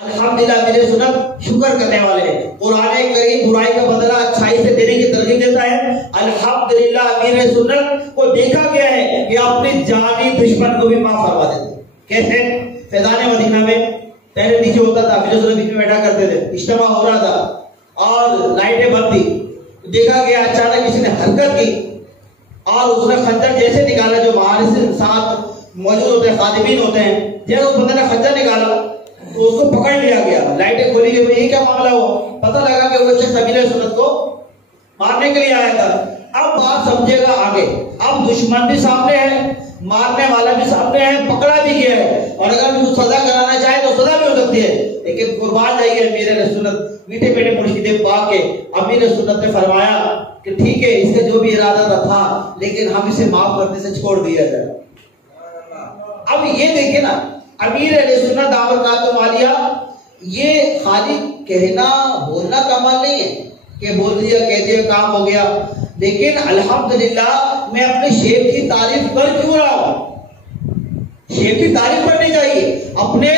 الحمدللہ میرے سنت شکر کرنے والے ہیں۔ قرآن کریم برائی کا بدلہ اچھائی سے دینے کی ترغیب دیتا ہے۔ الحمدللہ میرے سنت کو دیکھا گیا ہے کہ اپنی جانی دشمن کو بھی معاف فرما دیتے ہیں۔ کیسے؟ فیضان مدینہ میں پہلے نیچے ہوتا تھا، میرے سنت بیچ میں بیٹھا کرتے تھے، اجتماع ہو رہا تھا اور لائٹیں بند تھی، دیکھا گیا اچانک کسی نے حرکت کی اور اس نے خنجر جیسے نکالا، جو مہارس ساتھ موجود ہوتے ہیں، خادمین ہوتے ہیں، جیسے اس بندے نے خنجر نکالا تو اس کو پکڑ لیا گیا، لائٹیں کھولی گئی، یہ کیا معاملہ ہوا؟ پتہ لگا کہ وہ شخص امیر سنت کو مارنے کے لیے آیا تھا۔ اب بات سمجھے گا آگے، اب دشمن بھی سامنے ہے، مارنے والا بھی سامنے ہے، پکڑا بھی گیا ہے، اور اگر بھی سزا کرانا چاہے تو سزا بھی ہو سکتی ہے، لیکن قربان جائیے امیر سنت میٹھے میٹھے مرشد پاک کے امیر سنت نے فرمایا کہ ٹھیک ہے اس کا جو بھی ارادہ تھا لیکن ہم اسے معاف کرنے سے چھوڑ دیا جائے۔ اب یہ دیکھیں نا، امیر علیہ سنت برکاتہ عالیہ یہ خالی کہنا بولنا کا عمل نہیں ہے کہ بول دیا کہہ دیا کام ہو گیا، لیکن الحمدللہ میں اپنے شیخ کی تعریف کر کیوں رہا ہوں؟ شیخ کی تعریف کرنی چاہیے، اپنے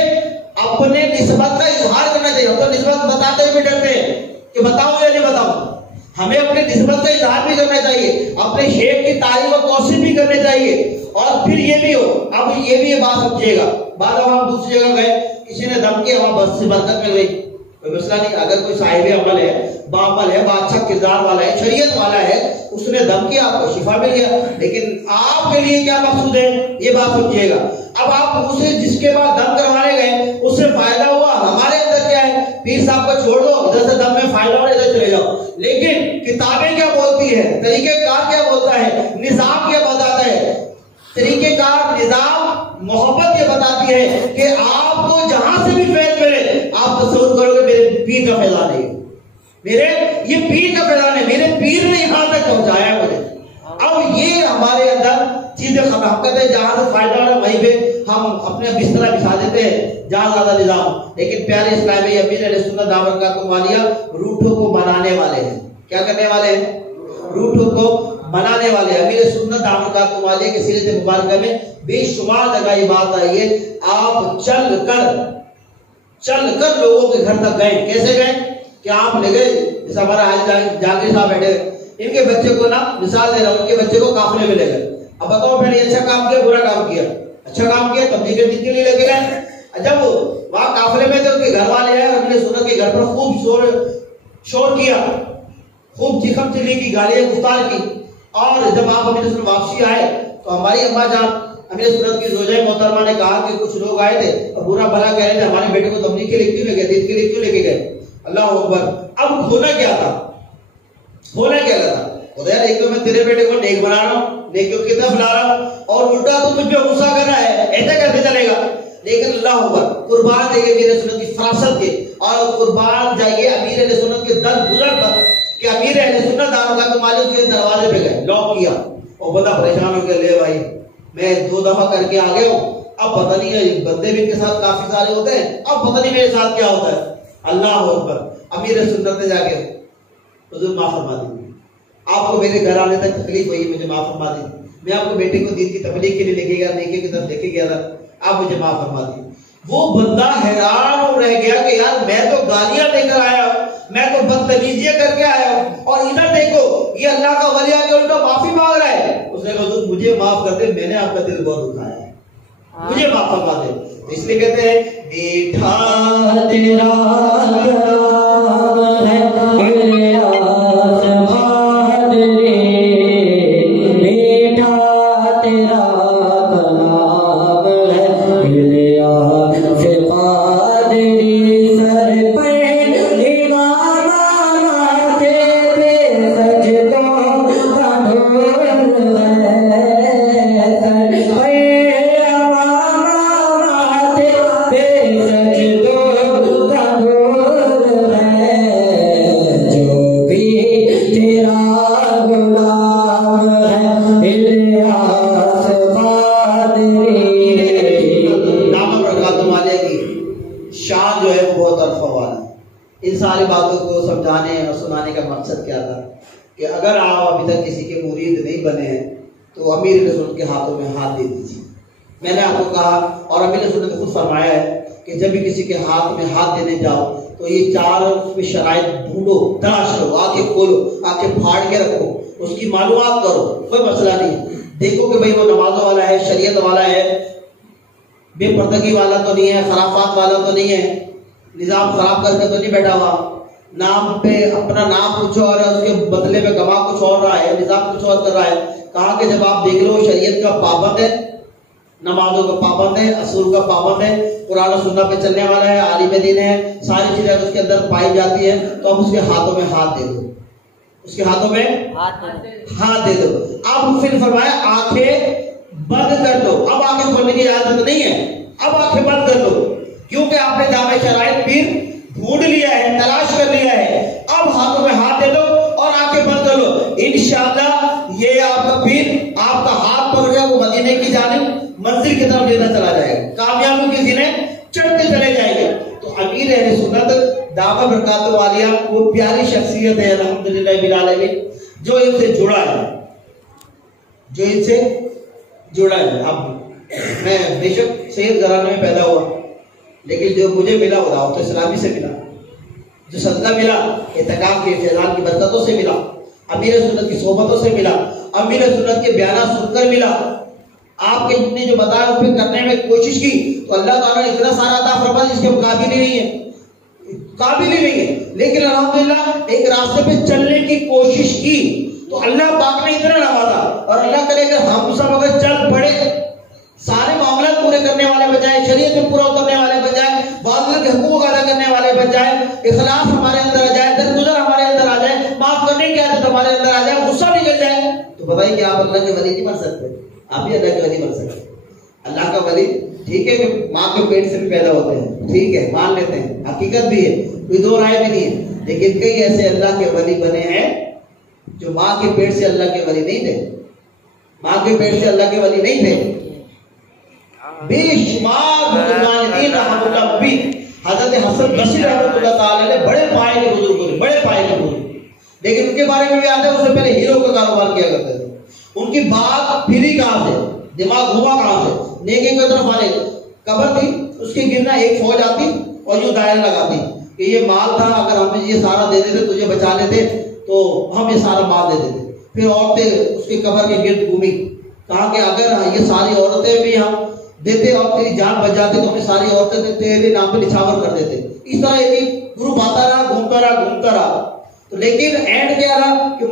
نسبت کا اظہار کرنا چاہیے۔ ہم تو نسبت بتاتے ہوئے ڈرتے ہیں کہ بتاؤں یا نہیں بتاؤں، ہمیں اپنے نسبت کا اظہار بھی کرنا چاہیے، اپنے شیخ کی تعریف اور توصیف بھی کرنے چاہیے، اور پھر یہ بھی ہو، اب یہ بھی بات سمجھیے گا، بعد اب ہم دوسری جگہ گئے، کسی نے دم کیا، وہاں بس سے برکت مل گئی، کوئی مسئلہ نہیں۔ اگر کوئی صاحب عمل ہے، باعمل ہے، بادشاہ کردار والا ہے، شریعت والا ہے، اس نے دم کیا، آپ کو شفا مل گیا، لیکن آپ کے لیے کیا مقصود ہے یہ بات سمجھیے گا۔ اب آپ اسے جس کے بعد دم کروانے گئے اس سے فائدہ ہوا، ہمارے اندر کیا ہے، پیر صاحب کو چھوڑ دو، ادھر سے دم میں فائدہ ہو رہا ہے ادھر چلے جاؤ، لیکن کتابیں کیا بولتی ہے، طریقہ کار کیا بولتا ہے، نظام کیا بتاتا ہے، طریقہ کار نظام محبت یہ بتاتی ہے کہ آپ کو جہاں سے بھی فیض ملے آپ تصور کرو گے میرے پیر کا فیضان ہے، میرے یہ پیر کا فیضان ہے، میرے پیر نے یہاں تک پہنچایا ہے مجھے۔ اب یہ ہمارے اندر چیزیں ختم کرتے ہیں، جہاں سے فائدہ ہو رہا ہے وہیں پہ ہم اپنے بستر بچھا دیتے ہیں، جہاں زیادہ نظام، لیکن پیارے اسلامی امیر علیہ سنت برکاتہ عالیہ روٹوں کو بنانے والے ہیں۔ کیا کرنے والے ہیں؟ روٹوں کو بنانے والے۔ امیر سنت برکاتہ عالیہ کے سیرت مبارکہ میں بے شمار جگہ یہ بات آئی ہے، آپ چل کر لوگوں کے گھر تک گئے۔ کیسے گئے کہ آپ لے گئے، جیسے ہمارا جاگیر صاحب بیٹھے، ان کے بچے کو نا مثال دے رہا ہوں، ان کے بچے کو قافلے میں لے گئے، اب بتاؤ پھر یہ اچھا کام کیا برا کام کیا؟ اچھا کام کیا، تبلیغ کے دین کے لیے لے کے گئے۔ جب وہاں قافلے میں تھے، ان کے گھر والے آئے اور امیر سنت کے گھر پر خوب شور کیا، خوب چیخم چلی کی، گالیاں گفتار کی، اور جب آپ امیر سنت واپسی آئے تو ہماری اماں جان امیر سنت کی زوجہ محترمہ نے کہا کہ کچھ لوگ آئے تھے اور برا بھلا کہہ رہے تھے، ہمارے بیٹے کو تبلیغ کے لیے کیوں لے گئے، دین کے لیے کیوں لے کے گئے؟ اللہ اکبر۔ اب ہونا کیا تھا؟ خدا ایک تو میں تیرے بیٹے کو نیک بنا رہا ہوں، نیکیوں کی طرف لا رہا ہوں، اور الٹا تو مجھ پہ غصہ کر رہا ہے، ایسا کیسے چلے گا؟ لیکن اللہ اکبر، قربان جائیے امیر سنت کی فراست کے، اور قربان جائیے امیر علیہ سنت کے در گزر پر کہ امیر اہل سنت برکاتہ عالیہ کے دروازے پہ گئے، لاک کیا، اور بندہ پریشان ہو گیا، لے بھائی میں 2 دفعہ کر کے آ گیا ہوں، اب پتہ نہیں ہے بندے بھی ان کے ساتھ کافی سارے ہوتے ہیں، اب پتہ نہیں میرے ساتھ کیا ہوتا ہے۔ اللہ اکبر۔ امیر سنت نے جا کے حضور معاف فرما دیجیے، آپ کو میرے گھر آنے تک تکلیف ہوئی، مجھے معاف فرما دیجیے، میں آپ کو بیٹے کو دین کی تبلیغ کے لیے لے کے گیا، نیکی کی طرف لے کے گیا تھا، آپ مجھے معاف فرما دیجیے۔ وہ بندہ حیران ہو رہ گیا کہ یار میں تو گالیاں دے کر آیا ہوں، میں تو بدتمیزیاں کر کے آیا ہوں، اور ادھر دیکھو یہ اللہ کا ولی آ کے ان کو معافی مانگ رہا ہے۔ اس نے کہا حضور مجھے معاف کر دے، میں نے آپ کا دل بہت دکھایا ہے، مجھے معاف فرما دے۔ اس لیے کہتے ہیں میٹھا تیرا کہ اگر آپ ابھی تک کسی کے مرید نہیں بنے ہیں تو امیر سنت کے ہاتھوں میں ہاتھ دے دیجیے۔ میں نے آپ کو کہا اور امیر سنت نے خود فرمایا ہے کہ جب بھی کسی کے ہاتھ میں ہاتھ دینے جاؤ تو یہ 4 شرائط ڈھونڈو، تلاش کرو، آنکھیں کھولو، آنکھیں پھاڑ کے رکھو، اس کی معلومات کرو، کوئی مسئلہ نہیں۔ دیکھو کہ بھئی وہ نمازوں والا ہے، شریعت والا ہے، بے پردگی والا تو نہیں ہے، خرافات والا تو نہیں ہے، نظام خراب کر کے تو نہیں بیٹھا ہوا، نام پہ اپنا نام کچھ اور ہے، اس کے بدلے میں گواہ کچھ اور رہا ہے، نظام کچھ اور کر رہا ہے۔ کہا کہ جب آپ دیکھ لو شریعت کا پابند ہے، نمازوں کا پابند ہے، اصول کا پابند ہے، قرآن و سنت پہ چلنے والا ہے، عالم دین ہے، ساری چیزیں اس کے اندر پائی جاتی ہیں، تو اب اس کے ہاتھوں میں ہاتھ دے دو، اس کے ہاتھوں میں ہاتھ دے دو۔ اب پھر فرمایا آنکھیں بند کر دو۔ اب آنکھیں کھولنے کی اجازت نہیں ہے، اب آنکھیں بند کر دو، کیونکہ آپ نے جامع شرائط پھر ڈھونڈ لیا ہے، تلاش کر لیا ہے۔ اب ہاتھوں میں ہاتھ دے دو اور آنکھیں بند کر لو، انشاءاللہ یہ آپ کا پیر آپ کا ہاتھ پکڑ کے وہ مدینے کی جانب منزل کی طرف لینا چلا جائے گا، کامیابی کی زینے چڑھتے چلے جائے گا۔ تو امیر اہل سنت دعویٰ برکات والیہ وہ پیاری شخصیت ہے الحمدللہ رب العالمین، جو ان سے جڑا ہے، جو ان سے جڑا ہے۔ اب میں بے شک سید گھرانے میں پیدا ہوا، لیکن جو مجھے ملا وہ دعوت اسلامی سے ملا، جو صدقہ ملا اعتکاف کے فیضان کی برکتوں سے ملا، امیر سنت کی صحبتوں سے ملا، امیر سنت کے بیانات سن کر ملا۔ آپ کے جتنے جو بتایا اس پہ کرنے میں کوشش کی تو اللہ تعالیٰ نے اتنا سارا عطا فرمایا جس کے ہم قابل ہی نہیں ہے، قابل ہی نہیں ہے، لیکن الحمدللہ ایک راستے پہ چلنے کی کوشش کی تو اللہ پاک نے اتنا نوازا۔ اور اللہ کرے کہ ہم سب اگر چل پڑے، سارے معاملات پورے کرنے والے بن جائیں، شریعت میں پورا اترنے والے بن جائیں، والدین کے حقوق ادا کرنے والے بن جائیں، اخلاص ہمارے اندر آ جائے، درگزر ہمارے اندر آ جائے، معاف کرنے کی عادت ہمارے اندر آ جائے، غصہ نکل جائے، تو بتائیے کہ آپ اللہ کے ولی نہیں بن سکتے؟ آپ بھی اللہ کے ولی بن سکتے۔ اللہ کا ولی ٹھیک ہے کہ ماں کے پیٹ سے بھی پیدا ہوتے ہیں، ٹھیک ہے مان لیتے ہیں، حقیقت بھی ہے، کوئی دو رائے بھی نہیں ہے، لیکن کئی ایسے اللہ کے ولی بنے ہیں جو ماں کے پیٹ سے اللہ کے ولی نہیں تھے، ماں کے پیٹ سے اللہ کے ولی نہیں تھے۔ بے شمار بزرگان رحمۃ اللہ بھی، حضرت حسن بصری رحمۃ اللہ تعالی نے بڑے پائے کے بزرگ ہوئے، بڑے پائے کے بزرگ، لیکن ان کے بارے میں بھی آتا ہے اس سے پہلے ہیرو کا کاروبار کیا کرتے تھے۔ ان کی بات پھری کہاں سے، دماغ گھوما کہاں سے، نیکی کی طرف آنے، قبر تھی اس کے گرنا ایک فوج آتی اور یوں دائرہ لگاتی کہ یہ مال تھا، اگر ہمیں یہ سارا دے دیتے تجھے بچا لیتے تو ہم یہ سارا مال دے دیتے۔ پھر عورتیں اس کی قبر کے گرد گھومی، کہا کہ اگر یہ ساری عورتیں بھی ہم دیتے اور تیری جان بچ جاتے تو ہمیں ساری عورتیں تیرے نام پہ نچھاور کر دیتے۔ اس طرح ایک گروپ آتا رہا، گھومتا رہا، گھومتا رہا، تو لیکن اینڈ کیا رہا کہ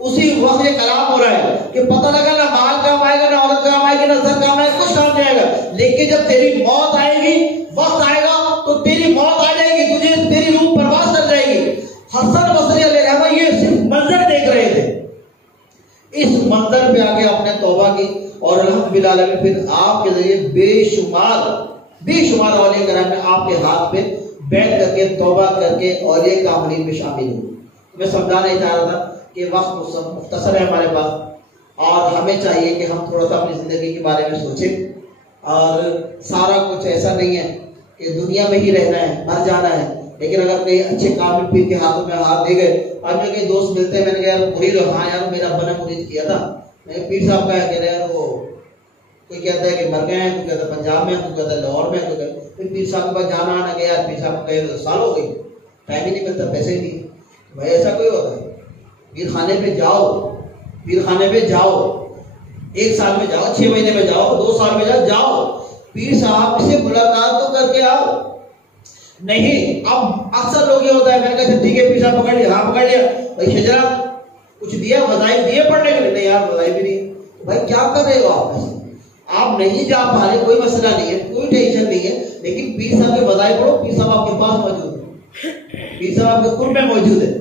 اسی وقت یہ کلام ہو رہا ہے کہ پتہ لگا نہ مال کام آئے گا، نہ عورت کام آئے گی، نہ زر کام آئے گا، کچھ کام نہیں آئے گا، لیکن جب تیری موت آئے گی، وقت آئے گا تو تیری موت آ جائے گی، تجھے تیری روح پرواز کر جائے گی۔ حسن بصری علیہ رحمہ یہ صرف منظر دیکھ رہے تھے، اس منظر پہ آ کے آپ نے توبہ کی اور الحمدللہ پھر آپ کے ذریعے بے شمار اولیاء کرام نے آپ کے ہاتھ پہ بیٹھ کر کے توبہ کر کے اولیاء کاملین میں شامل ہوئے۔ میں سمجھانا ہی چاہ رہا تھا کہ وقت مختصر ہے ہمارے پاس، اور ہمیں چاہیے کہ ہم تھوڑا سا اپنی زندگی کے بارے میں سوچیں، اور سارا کچھ ایسا نہیں ہے کہ دنیا میں ہی رہنا ہے، مر جانا ہے، لیکن اگر کئی اچھے کامل پیر کے ہاتھوں میں ہاتھ دے گئے۔ آج میں کئی دوست ملتے ہیں، میں نے کہا یار مرید ہو، ہاں یار میرا ابا نے مرید کیا تھا، میں پیر صاحب کا کہہ رہے ہیں، وہ کوئی کہتا ہے کہ مر گئے ہیں، کوئی کہتا ہے پنجاب میں، کوئی کہتا ہے لاہور میں، کوئی کہتا ہے پھر پیر صاحب کے پاس جانا آنا گیا، پیر صاحب کہے تو سال ہو گئی، ٹائم ہی نہیں ملتا، پیسے ہی نہیں۔ بھائی ایسا کوئی ہوتا ہے؟ پیر خانے پہ جاؤ، پیر خانے پہ جاؤ، 1 سال میں جاؤ، 6 مہینے میں جاؤ، 2 سال میں جاؤ، پیر صاحب سے ملاقات تو کر کے آؤ۔ نہیں، اب اکثر لوگ یہ ہوتا ہے، میں نے کہا ٹھیک ہے پیر صاحب پکڑ لیا، ہاں پکڑ لیا، بھائی شجرا کچھ دیا، وظائف دیے پڑھنے کے لیے؟ نہیں یار وظائف بھی نہیں۔ بھائی کیا کر رہے ہو آپ نہیں جا پا رہے، کوئی مسئلہ نہیں ہے، کوئی ٹینشن نہیں ہے، لیکن پیر صاحب کے وظائف پڑھو، پیر صاحب آپ کے پاس موجود ہے، پیر صاحب آپ کے قرب میں موجود ہے۔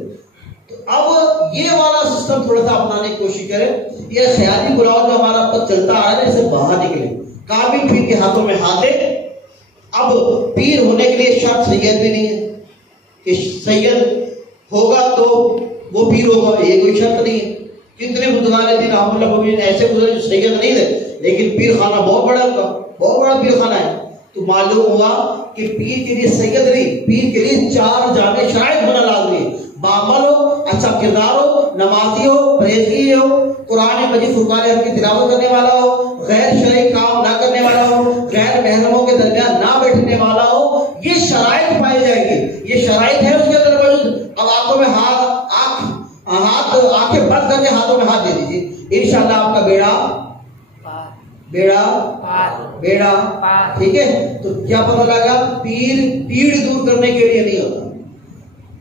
تو اب یہ والا سسٹم تھوڑا سا اپنانے کی کوشش کریں، یہ خیالی بلاؤ جو ہمارا اب تک چلتا آ رہا ہے اسے باہر نکلے، کامل پیر کے ہاتھوں میں ہاتھ دے۔ اب پیر ہونے کے لیے شرط سید بھی نہیں ہے کہ سید ہوگا تو وہ پیر ہوگا، یہ کوئی شرط نہیں ہے۔ کتنے بزرگان دین رحمۃ اللہ علیہ ایسے گزرے جو سید نہیں تھے، لیکن پیر خانہ بہت بڑا ان کا، بہت بڑا پیر خانہ ہے۔ تو معلوم ہوا کہ پیر کے لیے سید نہیں، پیر کے لیے 4 جامع شرائط ہونا لازمی ہے، باعمل ہو، اچھا کردار ہو، نمازی ہو، پرہیزگی ہو، قرآن مجید فرقان حمید کی تلاوت کرنے والا ہو، غیر شرعی کام نہ کرنے والا ہو، غیر محرموں کے درمیان نہ بیٹھنے والا یہ شرائط ہے اس کے اندر موجود. اب آنکھوں میں آنکھیں بند کر کے ہاتھوں میں ہاتھ دے دیجیے، انشاءاللہ آپ کا بیڑا ٹھیک ہے. تو کیا پتہ لگا، پیڑ دور کرنے کے لیے نہیں ہوتا،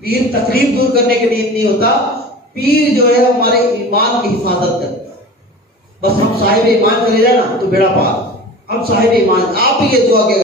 پیر تکلیف دور کرنے کے لیے نہیں ہوتا، پیر جو ہے ہمارے ایمان کی حفاظت کرتا ہے. بس ہم صاحب ایمان چلے جائیں نا تو بیڑا پار. ہم صاحب ایمان، آپ بھی یہ دعا کہ